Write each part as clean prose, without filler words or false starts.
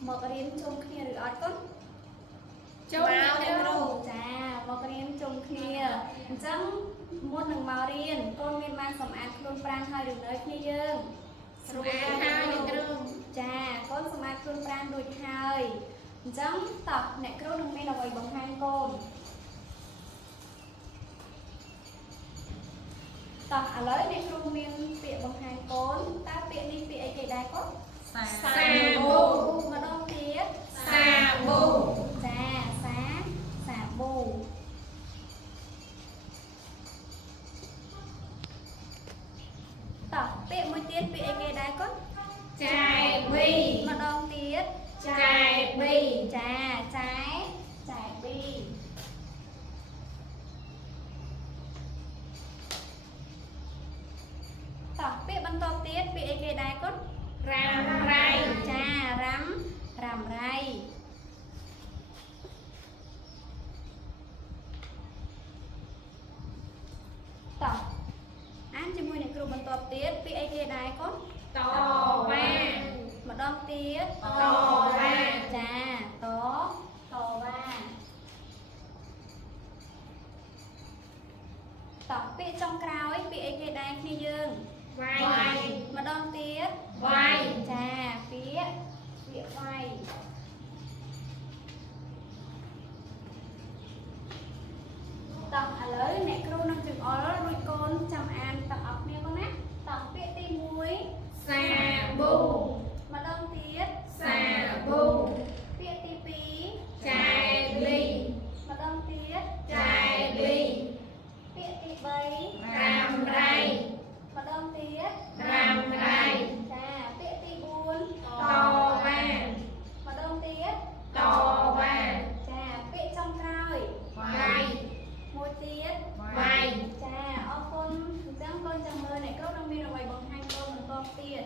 một riêng chung kia được ọt con chung kia cha một riêng chung kia chẳng muốn đừng màu riêng con miền mang sầm ăn luôn pran hơi được nơi kia dương cha con sầm ăn luôn pran đôi hơi chẳng tập nè kêu đừng men là vậy bằng hai con tập ở lấy nè kêu men bịa bằng hai con ta bịa đi bịa cái đai có xà bù mà đông tiết xà bù cha xà bù tập bịa một tiết bịa cái đai có trái bi mà đông tiết trái bi trái bi tập bịa bằng to tiết bịa cái đai có rằm rây cha rằm rây tập ăn cho mùi này kêu bằng to tiết bịa cái đai có to va mà đông tiết to va cha to va tập bịa trong cào ấy bịa cái đai kia dương vai mà đông tiết vai cha bịa vai tập ở lấy nè kêu năng chừng ở rồi con chăm ăn tập ọc nè con nè tập bịa tim muối xà bù mà đông tiết xà bù bịa tim pí trái bi mà đông tiết trái bi bịa tim bấy rằm rây mà đông tiết rằm rây cha bịa tim buôn to va mà đông tiết to va cha bịa trong cào vai một tiết vai cha ô con chẳng mơ này câu đông mi là vậy bằng hai con tiền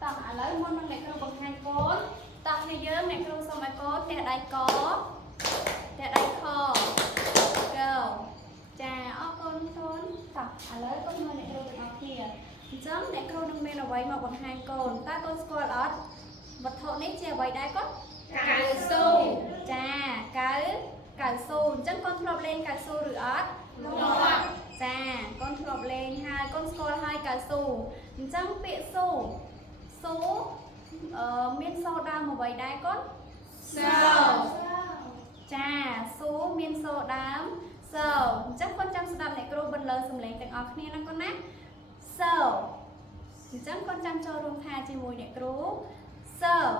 tập ở lấy môn năng này câu bằng hai con tập này dương này câu xong rồi có tè đai kho go cha ô con tập ở lấy con mơ này câu bằng học kìa chấm này câu đông mi là vậy mà bằng hai con ta con score ở vật thọ nét che vậy đây có cao su cha cao su chẳng con thọp lên cao su được ớt ngọt cha con thọp lên hai con score hai cao su chẳng bịa su miên sô đam một vậy đây con sâu cha su miên sô đam sâu chắc con chăm sưu này kêu bên lơ sum lên từng ọc nè nó con nè sâu chẳng con chăm cho rung tha trên mùi này kêu sâu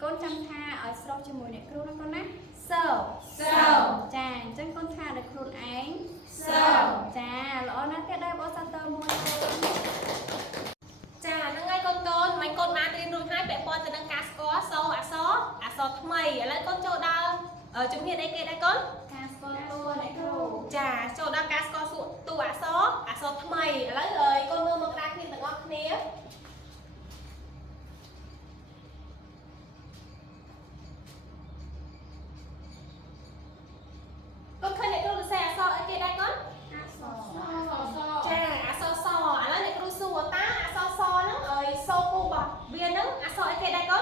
con chăm tha ở sâu cho mùi này kêu nó con nè sâu cha chân con tha được khuôn ánh cha lỡ nó cái đây bỏ sang tơ mùi cha nó ngay con mấy con má trên rồi hai bé con từ đang cast có so mày lấy con châu đau ở chúng hiện đây kia đây con cha châu đau cast có tu so mày lấy rồi con mơ mực ra khi từng ngóc nía con khơi này con xe so ở kia đây con cha so ở đây con su ta so nó ơi so cô bọc viên nó so ở kia đây con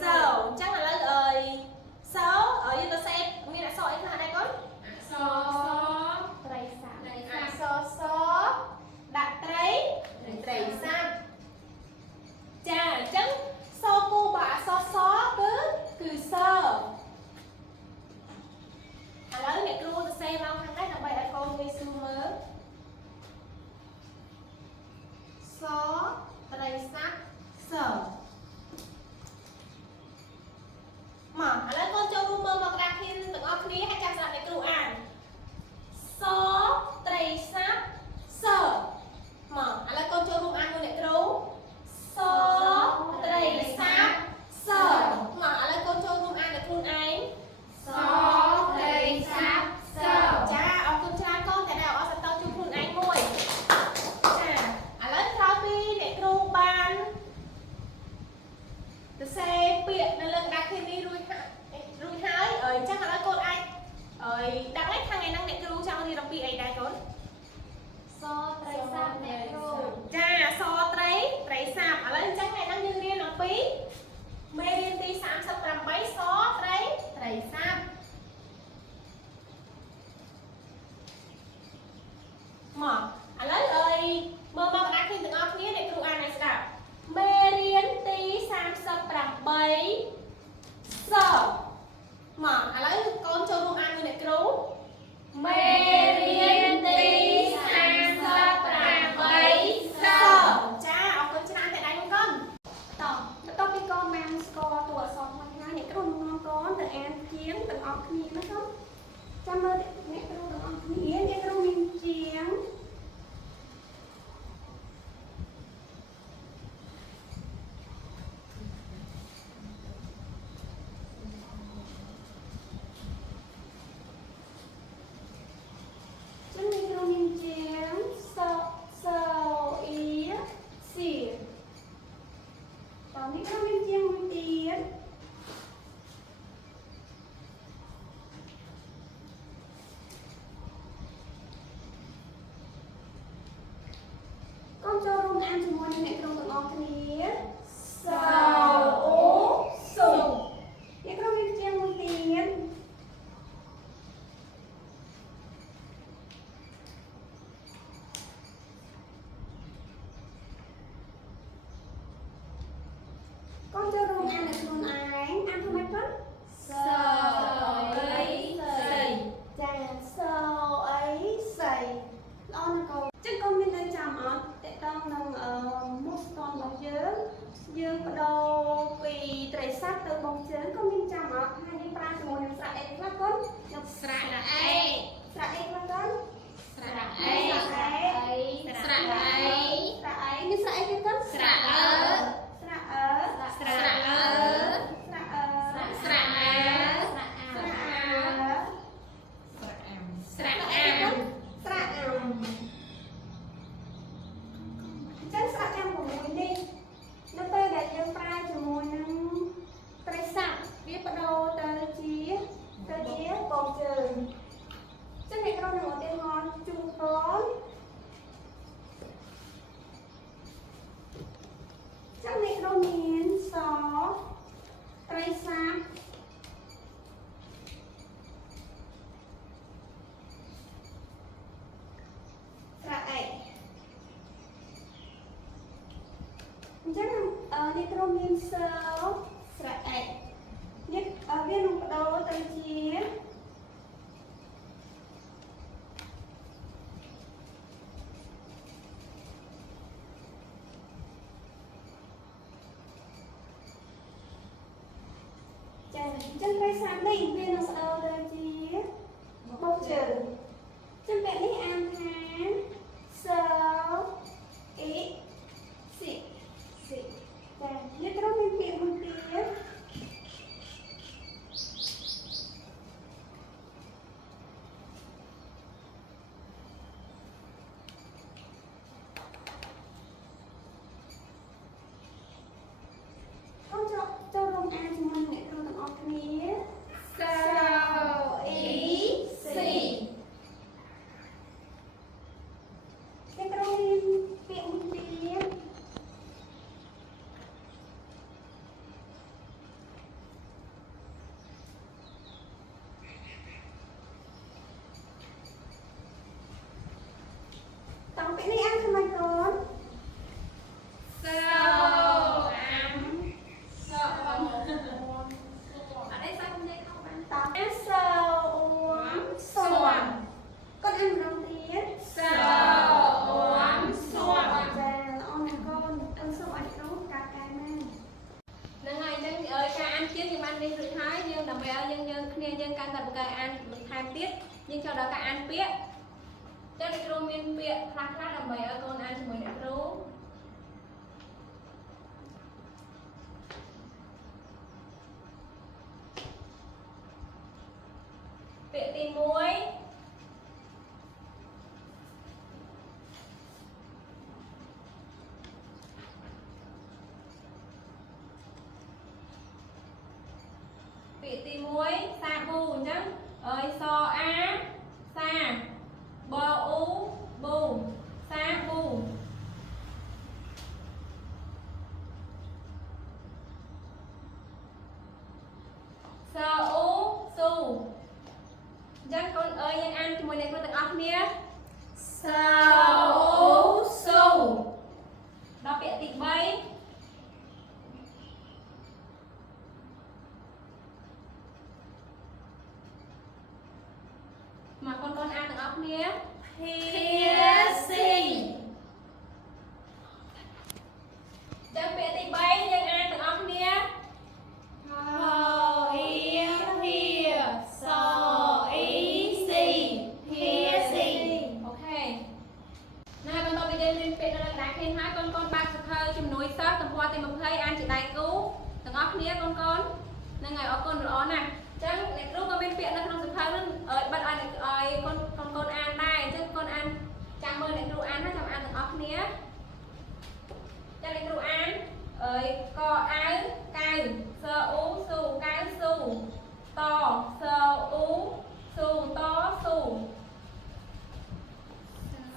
so chắc là lấy ơi so ở như tôi xem như là so ở đây con so đặt trấy sang cha chắc so cô bà so cứ sơ lấy mẹ cứ tôi xem không thằng đấy là bài đại con gây sư mớ so trầy sắc sở mà lấy con cho rumor mà ra khi từng ông đi hay chặt lại cái ăn so trầy sắc sở mà lấy con cho rumor ăn con này cứu so trầy sắc sở mà lấy con cho rumor ăn được luôn anh so trầy sắc sở cha ông con cha con tại nào ông sẽ tao chung luôn anh ngồi cha lấy copy để cứu ban từ xe biển là lần đặt khi đi rui hái ở chắc là con anh ở đang lấy thằng này năng để cứu cho thì đọc bị ấy đây con សត្រីសាប់អ្នកគ្រូ ចាសត្រីសាប់ឥឡូវអញ្ចឹងថ្ងៃហ្នឹងយើងរៀនអំពីមេរៀនទី38សត្រីសាប់មកឥឡូវមើលមកកណ្ដាលគ្នាទាំងអស់គ្នាអ្នកគ្រូអានឲ្យស្ដាប់មេរៀនទី38សមកឥឡូវកូនចូលរួមអានមួយអ្នកគ្រូមេរៀនទី38សចាអរគុណច្រើនតែដៃមកកូន តោះបន្ទាប់ពីកូនបានស្គាល់តួអក្សរថ្មីហើយអ្នកគ្រូនឹងនាំកូនទៅអានជាងទាំងអស់គ្នាណាកូនចាំមើលអ្នកគ្រូទាំងអស់គ្នាអ្នកគ្រូមានជាងចូលរួមអានជាមួយនឹងអ្នកគ្រូទាំងអស់គ្នាសអូសុអ្នកគ្រូមានជាងមួយទៀតកូនចូលរួមអាននៅខ្លួនឯងអានធ្វើម៉េចប៉ុនសអីសៃចាសអីសៃល្អណាស់កូនចឹងកូនមាននៅចាំអត់តើតើនឹងមុខស្ទន់របស់យើងបដូរពីត្រីសាប់ទៅបងជើងក៏មានចាំអត់ហើយយើងប្រើជាមួយនឹងស្រៈអីខ្លះកូននឹងស្រៈអីខ្លះកូនស្រៈអីមានស្រៈអីទៀតកូនស្រៈអើអញ្ចឹងនេះក្រុមមានសស្រៈអេនេះវានឹងបដូរទៅជាចាអញ្ចឹងត្រីសាប់នេះវានឹងស្ដូរទៅជាបោកជើងអញ្ចឹងពេលនេះអានថាសអេស៊ីចានេះត្រូវមានពាក្យមួយទៀតចូលរួមអានជាមួយអ្នកគ្រូទាំងអស់គ្នាសអ៊ីស៊ីអ្នកគ្រូមានពាក្យមួយទៀតពេលនេះអានខ្មៅកូនសអាំសអមអត់ឯសាច់នេះខំបានតោះសអមសួមកូនអានម្ដងទៀតសអមសួមចាល្អណាស់កូនសូមអរគុណការកែណាហ្នឹងហើយអញ្ចឹងការអានជាយើងបានរៀនរួចហើយយើងដើម្បីឲ្យយើងគ្នាយើងកាន់តែបង្កើនអានបន្ថែមទៀតយើងចូលដល់ការអានពាក្យតែអ្នកគ្រូមានពាក្យខ្លះៗដើម្បីឲ្យកូនអានជាមួយអ្នកគ្រូពាក្យទី1ពាក្យទី1សាប៊ូអញ្ចឹងសអាសាបអ៊ូប៊ូ Chẳng con ơi nhưng ăn thì mùi này con từng ốc nha. Sao su. Đó bịa tịch bay. Mà con ăn từng ốc nha. Piercing. Chẳng bịa tịch bay nhưng ăn từng ốc nha. Ho ear here. So easy. Piercing. Ok. Này con tôi bây giờ lên bịa nó đã khen hai con bạc sực hơi chùm núi sắp tầm hoa tìm một hơi ăn chị đại cứu. Từng ốc nha con. Nên ngày ở con đó nè. Chẳng lại lúc con bên bịa nó không sực hơi nó bắt ai con ăn này chứ con ăn chăm ơn lại ru ăn nó chăm ăn từng ốc nha. Cho lại ru ăn co áo cao sơ ú su cao su to sơ ú su to su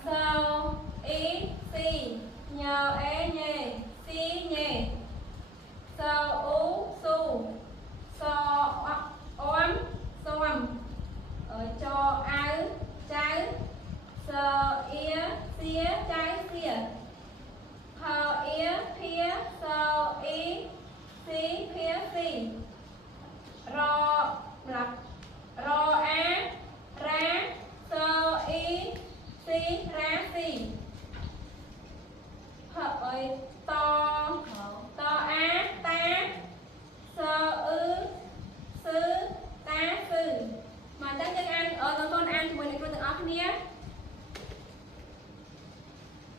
sơ ý si nhờ é nhề si nhề sơ ú su so ôm xôm cho áo trái sơ ia xía trái xía hờ ia phía sơ ý xí phía xì ro lập ro á ra sơ ý xí ra xì hợi to á ta sơ ư sư ta sư mà chắc chân ăn con ăn thì mình được từng ốc nhé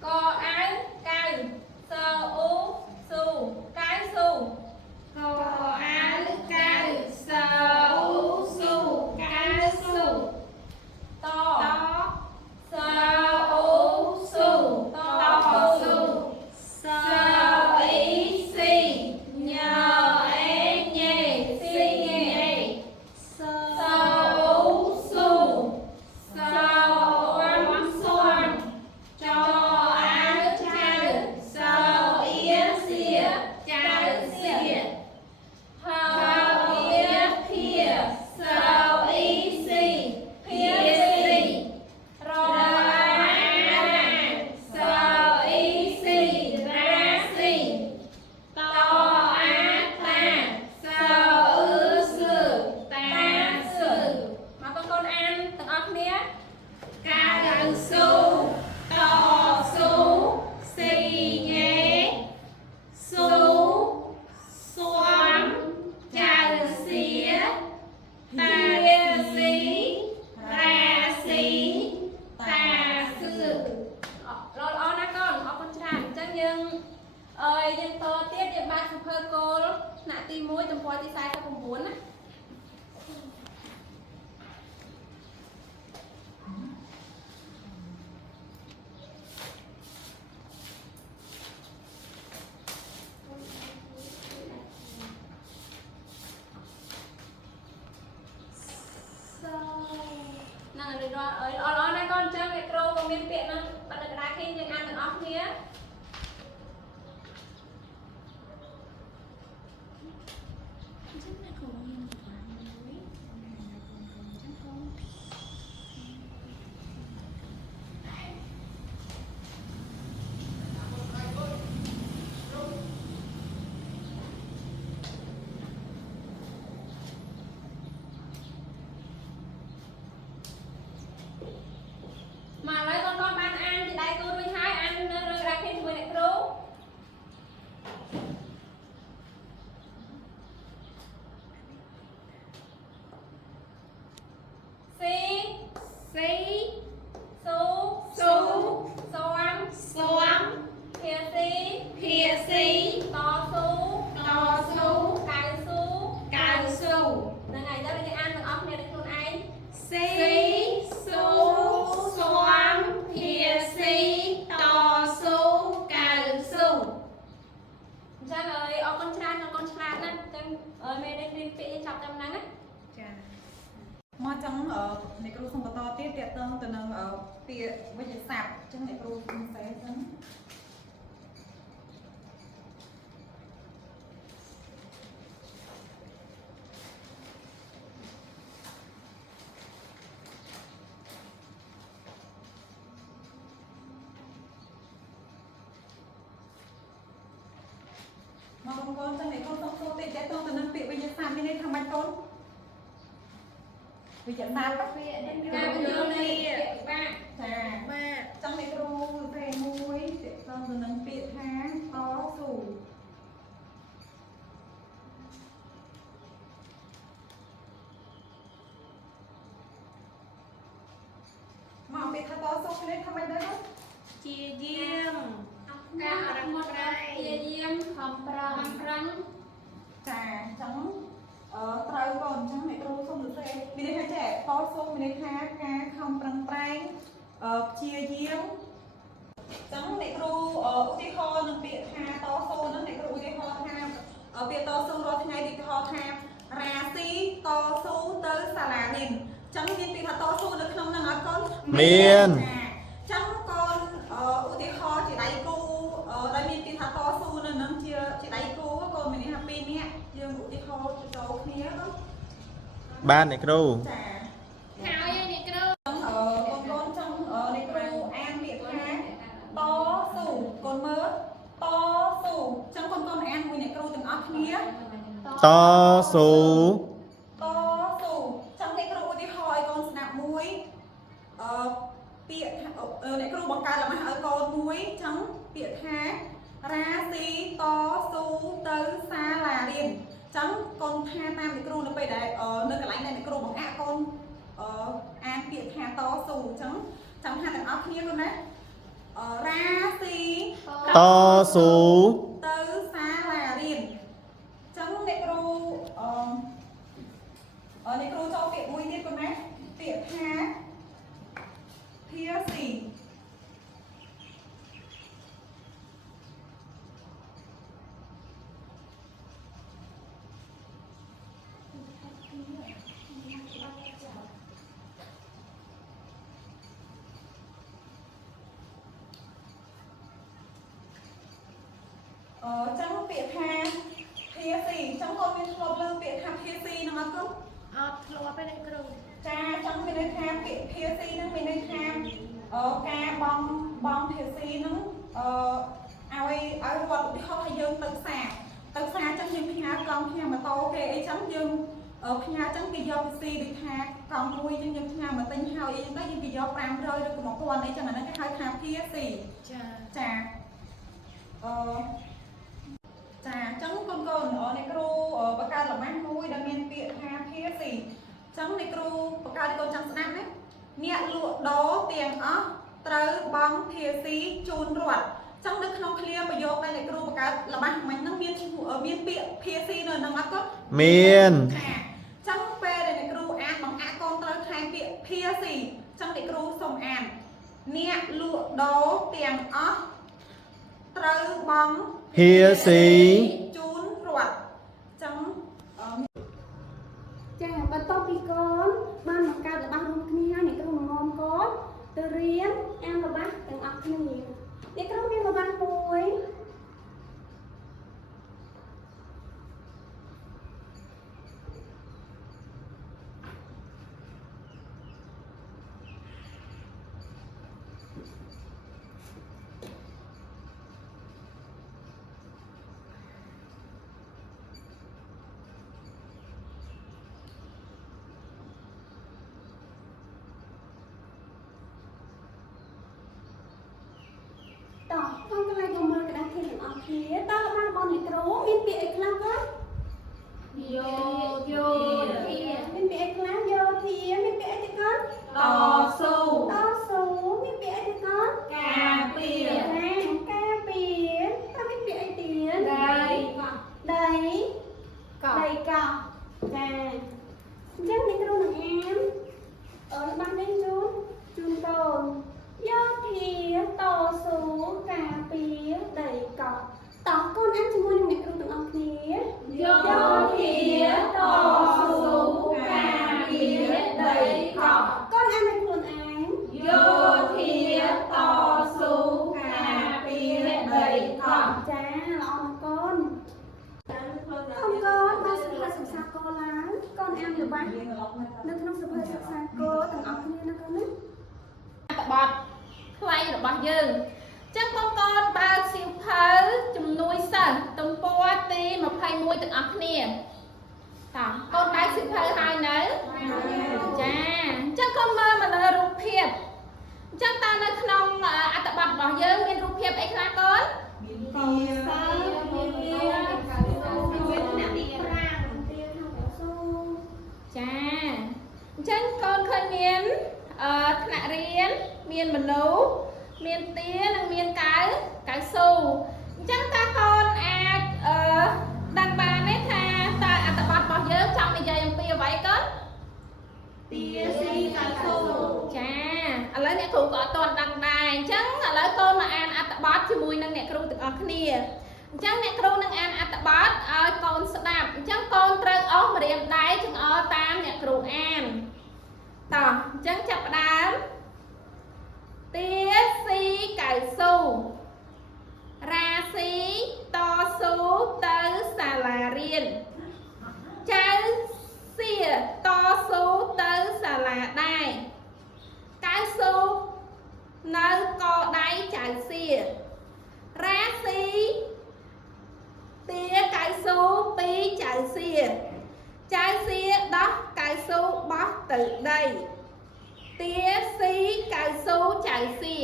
co áo cao sơ ú su cái su Co áo cao. So su. Cao su. to sơ Ú su. to su So easy. Nhờ é nhề. Si nhề. So ú su. So oăm xoan. Cho áo cao. So ia xía. Cao xía. How ia here. So easy. Piercing. ro So easy. Dressing. To á ta. So ư sư. Ta sư. mà con ăn từng ốc nhé Cao su. To su. Si nhé. Su. Xoắn. Cao xía. Ta xí. Ra xí. Ta sư. lo nè con con chán chắc nhưng ơi nhưng to tiết nhưng ba chục hơi cô nạ ti mũi tầm qua ti sai tao cũng muốn á nè được rồi lo nè con chơi cái trâu còn miếng tiện nó bạn được đá khi nhưng ăn được ốc nhé mà lấy con ban ăn thì đây cô nuôi hai ăn rồi ra khi người này trâu si Si. su Su. xoăm Xoắn. thìa si Piercing. to su To su. cao su Cao su. là ngày đó là cái ăn thằng ốc này được luôn anh Si. Su. Xoắn. Piercing. To su. Cao su. Trang ơi ốc con tràn nè Trang ơi mẹ đem lên bị chọc trong nắng á មកចឹងអ្នកគ្រូសុំបន្តទៀតតកតងទៅនឹងពាក្យវិទ្យាសាស្ត្រចឹងអ្នកគ្រូសុំសេចឹង មកកូនចឹងអ្នកគ្រូសុំសួរតិចតើតើនឹងពាក្យវិញ្ញាសាមានន័យថាម៉េចកូនវិញ្ញាសាប៉ះ វានេះ ការបញ្យល់នេះបាក់ ចាចឹងអ្នកគ្រូព្រេមួយតើតើនឹងពាក្យថាតស៊ូមកពាក្យថាតស៊ូមានន័យថាម៉េចដែរ ជាយាម ការអរគុណព្យាយាមខំប្រឹង ចាអញ្ចឹងត្រូវកូនអញ្ចឹងអ្នកគ្រូសូមសរសេរមានន័យថាចេះតស៊ូមានន័យថាការខំប្រឹងប្រែងព្យាយាមអញ្ចឹងអ្នកគ្រូឧទាហរណ៍នឹងពាក្យថាតស៊ូហ្នឹងអ្នកគ្រូឧទាហរណ៍ថាពាក្យតស៊ូរាល់ថ្ងៃឧទាហរណ៍ថារាស៊ីតស៊ូទៅសាលារៀនអញ្ចឹងមានពាក្យថាតស៊ូនៅក្នុងហ្នឹងអត់កូន មាន ចាអញ្ចឹងកូនឧទាហរណ៍ជាដៃគូដែលមានពាក្យថាតស៊ូនៅនឹងជាដៃគូកូនមានន័យថាពីរនាក់យើងឧទាហរណ៍ចូលគ្នាកូន បានអ្នកគ្រូ ចា ហើយអ្នកគ្រូ កូនចង់អ្នកគ្រូអានពាក្យថាតស៊ូកូនមើលតស៊ូអញ្ចឹងកូនអានមួយអ្នកគ្រូទាំងអស់គ្នា តស៊ូ តស៊ូចង់អ្នកគ្រូឧទាហរណ៍ឲ្យកូនស្ដាប់មួយពាក្យអ្នកគ្រូបង្កើតឡើងឲ្យកូនមួយអញ្ចឹងពាក្យថារាស៊ីតស៊ូទៅសាលារៀនអញ្ចឹងកូនថាតាមអ្នកគ្រូនៅពេលដែលនៅកន្លែងដែលអ្នកគ្រូបង្អាក់កូនអានពាក្យថាតស៊ូអញ្ចឹងចង់ថាទាំងអស់គ្នាកូនណារាស៊ី តស៊ូ ទៅសាលារៀនអញ្ចឹងអ្នកគ្រូអ្នកគ្រូចូលពាក្យមួយទៀតកូនណាពាក្យថាភាស៊ីចឹងពាក្យថាភាស៊ីអញ្ចឹងកូនមានធ្លាប់លើពាក្យថាភាស៊ីហ្នឹងអត់កូន អត់ធ្លាប់ទេអ្នកគ្រូ ចាចង់មានន័យថាពាក្យភាស៊ីហ្នឹងមានន័យថាការបង់ភាស៊ីហ្នឹងឲ្យរដ្ឋឧទាហរណ៍ថាយើងទៅផ្សារចឹងយើងផ្ញើកង់ផ្ញើម៉ូតូគេអីចឹងយើងផ្ញើចឹងគេយកភាស៊ីដូចថាកង់មួយចឹងយើងផ្ញើមកទិញហើយអីចឹងទៅយើងគេយក500ឬក៏1000អីចឹងអាហ្នឹងគេហៅថាភាស៊ី ចា ចាអញ្ចឹងកូនអ្នកគ្រូបង្កើតលំហាត់មួយដែលមានពាក្យថាភាស៊ីអញ្ចឹងអ្នកគ្រូបង្កើតឲ្យកូនចង់ស្ដាប់ណាអ្នកលក់ដូរទាំងអស់ត្រូវបង់ភាស៊ីជូនរដ្ឋអញ្ចឹងនៅក្នុងឃ្លាប្រយោគដែលអ្នកគ្រូបង្កើតលំហាត់មិញហ្នឹងមានពាក្យភាស៊ីនៅហ្នឹងអត់កូន មាន ចាអញ្ចឹងពេលដែលអ្នកគ្រូអានបង្អាក់កូនត្រូវថែមពាក្យភាស៊ីអញ្ចឹងអ្នកគ្រូសូមអានអ្នកលក់ដូរទាំងអស់ត្រូវបង់ ភាស៊ី ជូនរដ្ឋចឹង ចាបន្ទាប់ពីកូនបានបង្កើតល្បះរួមគ្នាអ្នកគ្រូនឹងនាំកូនទៅរៀនអានល្បះទាំងអស់គ្នាអ្នកគ្រូមានល្បះមួយ តោះកូនកន្លែងយកមើលក្តារធានទាំងអស់គ្នាតើរបស់អ្នកគ្រូមានពាក្យអីខ្លះកូនយោធាមានពាក្យអីខ្លះយោធាមានពាក្យអីទៀតកូន តស៊ូ តស៊ូមានពាក្យអីទៀតកូន ការពារ ការពារតើមានពាក្យអីទៀត ដៃ ដី កោ ដីកោះចាអញ្ចឹងអ្នកគ្រូនឹងអានបាននេះជូនកូនយោធាតស៊ូការពារដីកោះតោះកូនអានជាមួយនឹងអ្នកគ្រូទាំងអស់គ្នា យោធាតស៊ូការពារដីកោះ កូនអានឲ្យ ទាំងអស់គ្នាតោះកូនបែកសិភៅហើយនៅចាអញ្ចឹងកូនមើលមកលើរូបភាពអញ្ចឹងតើនៅក្នុងអត្ថបទរបស់យើងមានរូបភាពអីខ្លះកូន មាន កូ ទា នសិស្សមាន ចាអញ្ចឹងកូនឃើញមានថ្នាក់រៀនមានមនុស្សមានទានិងមានកៅស៊ូអញ្ចឹងតើកូនអាចដឹងបានទេថាតើអត្ថបទរបស់យើងចង់និយាយអំពីអ្វីកូន ទាស៊ីកៅស៊ូ ចាឥឡូវអ្នកគ្រូក៏អត់ទាន់ដឹងដែរអញ្ចឹងឥឡូវកូនមកអានអត្ថបទជាមួយនឹងអ្នកគ្រូទាំងអស់គ្នាអញ្ចឹងអ្នកគ្រូនឹងអានអត្ថបទឲ្យកូនស្ដាប់អញ្ចឹងកូនត្រូវអស់ម្រាមដៃចង្អុលតាមអ្នកគ្រូអានតោះអញ្ចឹងចាប់ផ្ដើមទាស៊ីកៅស៊ូរាស៊ីតស៊ូទៅសាលារៀនចៅសៀតស៊ូទៅសាលាដែរកៅស៊ូនៅកដៃចៅសៀរាស៊ីទាកៅស៊ូពីចៅសៀចៅសៀដោះកៅស៊ូបោះទៅដីទាស៊ីកៅស៊ូចៅសៀ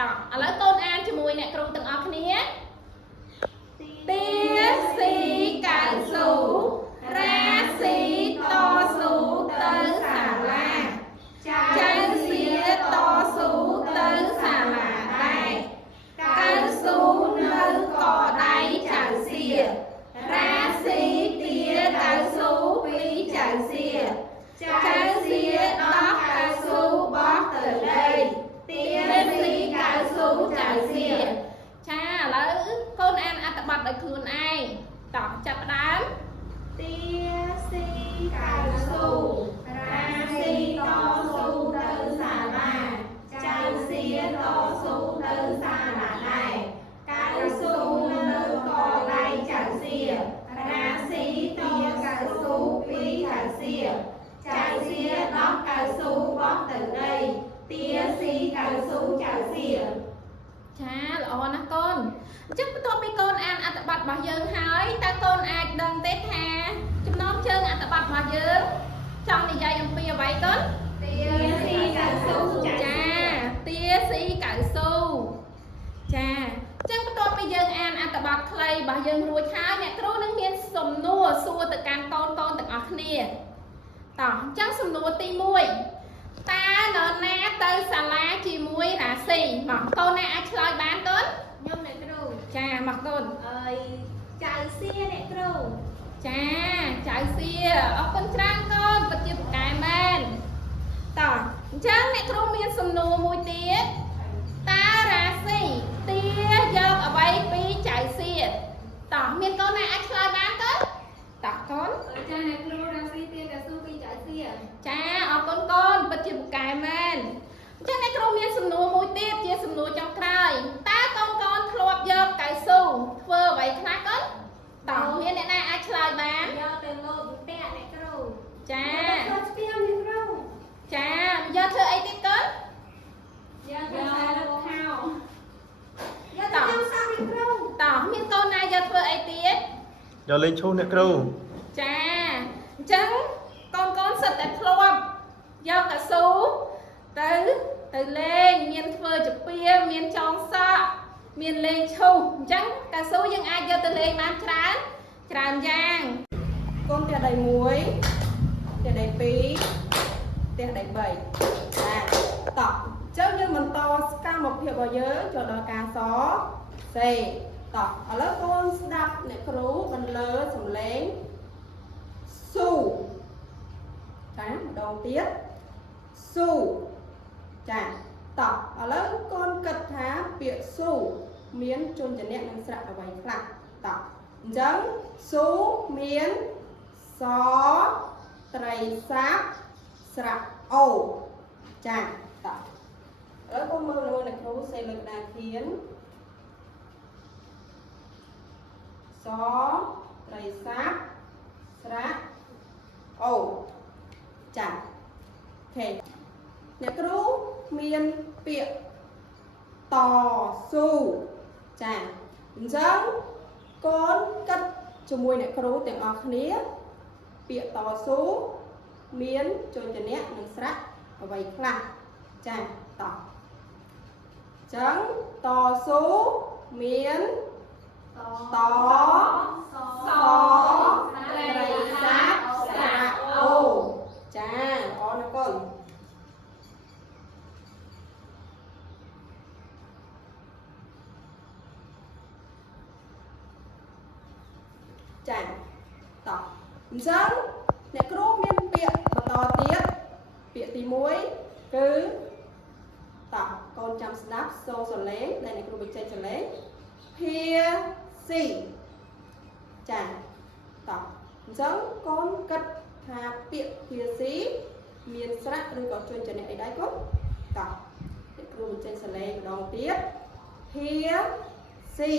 តោះឥឡូវកូនអានជាមួយអ្នកគ្រូទាំងអស់គ្នាទាស៊ីកៅស៊ូរាស៊ីតស៊ូទៅសាលាចៅសៀតស៊ូទៅសាលាដែរកៅស៊ូនៅកដៃចៅសៀរាស៊ីទាកៅស៊ូពីចៅសៀចៅសៀដោះកៅស៊ូបោះទៅដីទាស៊ីកៅស៊ូចៅសៀចាឥឡូវកូនអានអត្ថបទដោយខ្លួនឯងតោះចាប់ផ្ដើម ទាស៊ីកៅស៊ូរាស៊ីតស៊ូទៅសាលាចៅសៀតស៊ូទៅសាលាដែរកៅស៊ូនៅកដៃចៅសៀរាស៊ីទាកៅស៊ូពីចៅសៀចៅសៀដោះកៅស៊ូបោះទៅដីទាស៊ីកៅស៊ូចៅសៀ ចាល្អណាស់កូនអញ្ចឹងបន្ទាប់ពីកូនអានអត្ថបទរបស់យើងហើយតើកូនអាចដឹងទេថាចំណងជើងអត្ថបទរបស់យើងចង់និយាយអំពីអ្វីកូន ទាស៊ីកៅស៊ូចៅ ចាទាស៊ីកៅស៊ូចាអញ្ចឹងបន្ទាប់ពីយើងអានអត្ថបទខ្លីរបស់យើងរួចហើយអ្នកគ្រូនឹងមានសំណួរសួរទៅកាន់កូនទាំងអស់គ្នាតោះអញ្ចឹងសំណួរទី1តើនរណាទៅសាលាជាមួយរាស៊ីមកកូនណាអាចឆ្លើយបានកូន ខ្ញុំអ្នកគ្រូ ចាមកកូន អើយចៅសៀអ្នកគ្រូ ចាចៅសៀអរគុណច្រើនកូនពិតជាពូកែមែនតោះអញ្ចឹងអ្នកគ្រូមានសំណួរមួយទៀតតើរាស៊ីទាយកអ្វីពីចៅសៀតោះមានកូនណាអាចឆ្លើយបានកូនតោះកូន ចាអ្នកគ្រូរាស៊ីទាកៅស៊ូពីចៅសៀ ចាអរគុណកូនពិតជាពូកែមែនអញ្ចឹងអ្នកគ្រូមានសំណួរមួយទៀតជាសំណួរចុងក្រោយតើកូនកូនធ្លាប់យកកៅស៊ូធ្វើអ្វីខ្លះកូនតោះមានអ្នកណាអាចឆ្លើយបាន យកទៅលោតផ្ទះអ្នកគ្រូ ចា យកទៅស្ពាំអ្នកគ្រូ ចាយកធ្វើអីទៀតកូន យកទៅខ្សែរត់ខោយកទៅចាំសាក់អ្នកគ្រូ តោះមានកូនណាយកធ្វើអីទៀត យកលេងឈូសអ្នកគ្រូ ចាអញ្ចឹងកូនសិតតែធ្លាប់យកកៅស៊ូទៅលេងមានធ្វើជាពៀមានចងសក់មានលេងឈូសអញ្ចឹងកៅស៊ូយើងអាចយកទៅលេងបានច្រើនយ៉ាងកូនផ្ទះដៃ1ផ្ទះដៃ2ផ្ទះដៃ3ចាតោះអញ្ចឹងយើងបន្តសកម្មភាពរបស់យើងចូលដល់ការសរសេរតោះឥឡូវកូនស្ដាប់អ្នកគ្រូបន្លឺសំឡេងស៊ូចាម្ដងទៀតស៊ូចាតោះឥឡូវកូនគិតថាពាក្យស៊ូមានជញ្ជាក់និងស្រៈអ្វីខ្លះតោះអញ្ចឹងស៊ូមានសត្រីស័ព្ទស្រៈអូចាតោះឥឡូវកូនមើលលើអ្នកគ្រូសេលើក្តារខៀនសត្រីស័ព្ទស្រៈអូចាអូខេអ្នកគ្រូមានពាក្យតស៊ូចាអញ្ចឹងកូនគិត ជាមួយអ្នកគ្រូទាំងអស់គ្នាពាក្យតស៊ូមានជនជាអ្នកនិងស្រៈអ្វីខ្លះចាតោះចឹងតស៊ូមានតសត្រីស័ព្ទស្រៈអូចាល្អណាស់កូនចាតោះអញ្ចឹងអ្នកគ្រូមានពាក្យបន្តទៀតពាក្យទី1គឺតោះកូនចាំស្ដាប់សូរសលេងដែលអ្នកគ្រូបញ្ចេញសលេងភាស៊ីចាតោះអញ្ចឹងកូនគិតថាពាក្យភាស៊ីមានស្រៈឬក៏ជនជាអ្នកអីដែរកូនតោះអ្នកគ្រូបញ្ចេញសលេងម្ដងទៀតភាស៊ី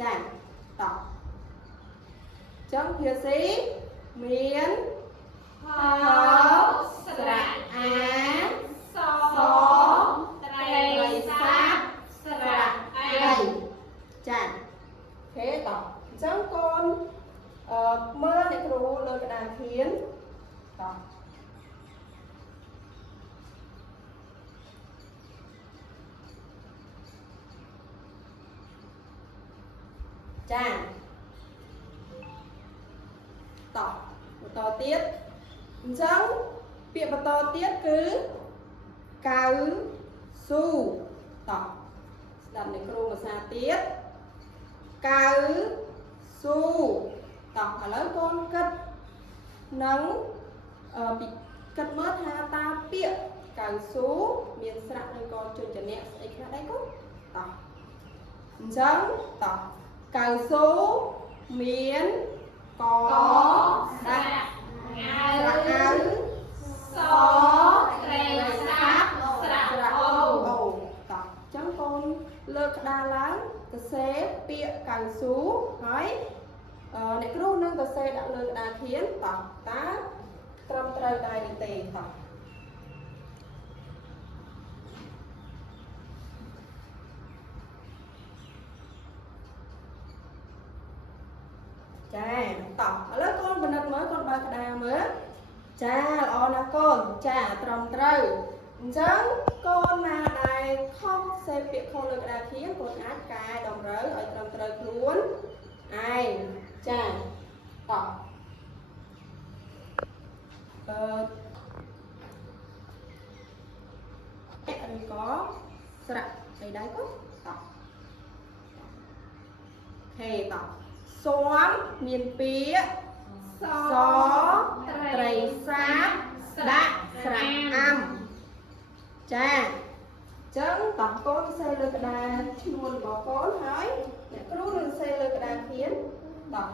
ចាតោះចឹងភាស៊ីមានស្រៈអាសត្រីស័ព្ទស្រៈអីចាអូខេតោះអញ្ចឹងកូនមើលអ្នកគ្រូលើក្តារខៀនតោះចាតោះបន្តទៀតអញ្ចឹងពាក្យបន្តទៀតគឺកៅស៊ូតោះស្ដាប់អ្នកគ្រូភាសាទៀតកៅស៊ូតោះឥឡូវកូនគិតនឹងពីគិតមើលថាតើពាក្យកៅស៊ូមានស្រៈឬក៏ជនជាអ្នកស្អីខ្លះដែរកូនតោះអញ្ចឹងតោះកៅស៊ូមានកដាក់ស្រៈអៅសត្រីស័ព្ទស្រៈអូតោះអញ្ចឹងកូនលើកក្តារឡើងសរសេរពាក្យកៅស៊ូហើយអ្នកគ្រូនឹងសរសេរដាក់លើក្តារខៀនតោះតើត្រឹមត្រូវដែរឬទេតោះចាតោះឥឡូវកូនពិនិត្យមើលកូនបើកក្តារមើលចាល្អណាស់កូនចាត្រឹមត្រូវអញ្ចឹងកូនណាដែលខុសសេពាក្យខុសលើក្តារខៀនកូនអាចកែតម្រូវឲ្យត្រឹមត្រូវខ្លួនឯងចាតោះឬក៏ស្រៈអីដែរកូនតោះហេតោះស៊ាំមានពាក្យសត្រីស័ព្ទដាក់ស្រៈអាំចាអញ្ចឹងតោះកូនសេលើក្តារឈ្នួលរបស់កូនហើយអ្នកគ្រូនឹងសេលើក្តារខៀនតោះ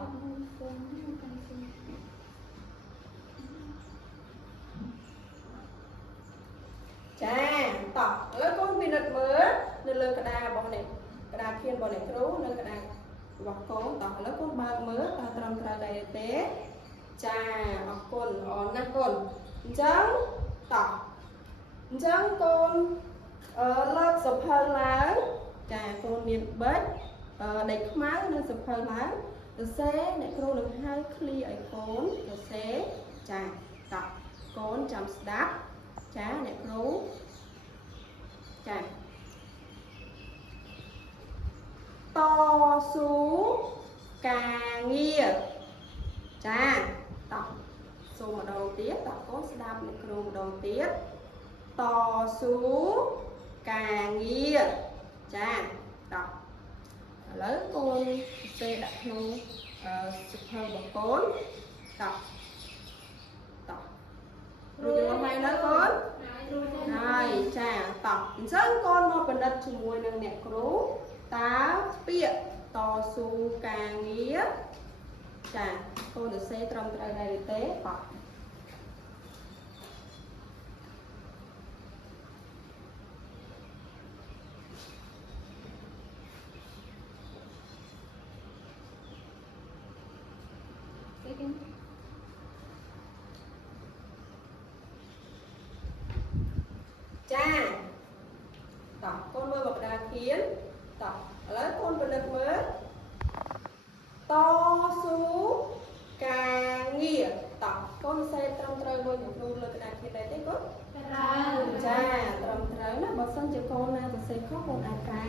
ចាតោះឥឡូវកូនពិនិត្យមើលនៅលើក្តាររបស់អ្នកក្តារខៀនរបស់អ្នកគ្រូនៅក្តាររបស់កូនតោះឥឡូវកូនបើកមើលតើត្រឹមត្រូវដែរទេចាអរគុណល្អណាស់កូនអញ្ចឹងតោះអញ្ចឹងកូនលើកសភៅឡើងចាកូនមានប៊ិចដៃខ្មៅនិងសភៅឡើងសរសេរអ្នកគ្រូនឹងហៅឃ្លីឲ្យកូនសរសេរចាតោះកូនចាំស្ដាប់ចាអ្នកគ្រូចាតស៊ូការងារចាតោះសូមម្ដងទៀតតោះកូនស្ដាប់អ្នកគ្រូម្ដងទៀតតស៊ូការងារចាតោះឥឡូវកូនសេដាក់ក្នុងសភៅរបស់កូនតោះរួចរាល់ហើយនៅកូនហើយចាតោះអញ្ចឹងកូនមកបណ្ឌិតជាមួយនឹងអ្នកគ្រូតើពាក្យតស៊ូការងារចាកូនសរសេរត្រឹមត្រូវដែរឬទេតោះចាតោះកូនមើលមកក្តារខៀនតោះឥឡូវកូនពិនិត្យមើលត មួយអ្នកគ្រូលើក្តារខៀនដែរទេកូន ត្រូវ ចាត្រឹមត្រូវណាបើសិនជាកូនណាសរសេរខុសកូនអាចកែ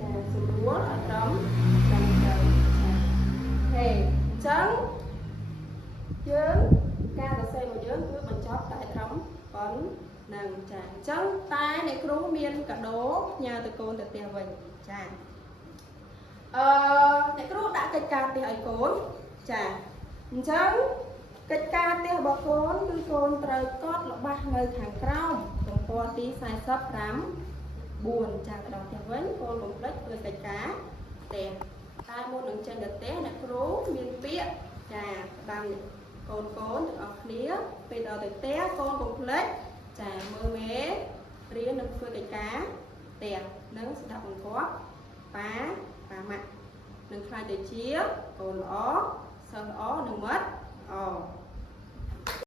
ចាស្រួលឲ្យត្រឹមត្រូវចាហេអញ្ចឹងយើងការសរសេររបស់យើងគឺបញ្ចប់តែត្រឹមប៉ុណ្ណឹងចាអញ្ចឹងតែអ្នកគ្រូមានកាដូផ្ញើទៅកូនទៅផ្ទះវិញចាអ្នកគ្រូដាក់កិច្ចការផ្ទះឲ្យកូនចាអញ្ចឹងកិច្ចការផ្ទះរបស់កូនគឺកូនត្រូវកត់ល្បះនៅខាងក្រោមទំព័រទី45 4ចាទៅដល់ផ្ទះវិញកូនកុំភ្លេចធ្វើកិច្ចការផ្ទះតែមុននឹងចេញទៅផ្ទះអ្នកគ្រូមានពាក្យចាបាំងកូនទាំងអស់គ្នាពេលដល់ទៅផ្ទះកូនកុំភ្លេចចាមើលមេរៀននឹងធ្វើកិច្ចការផ្ទះនិងស្ដាប់បង្គាប់ប៉ាម៉ាក់នឹងខ្លាចទៅជាកូនល្អសិស្សល្អនិងមិត្តល្អ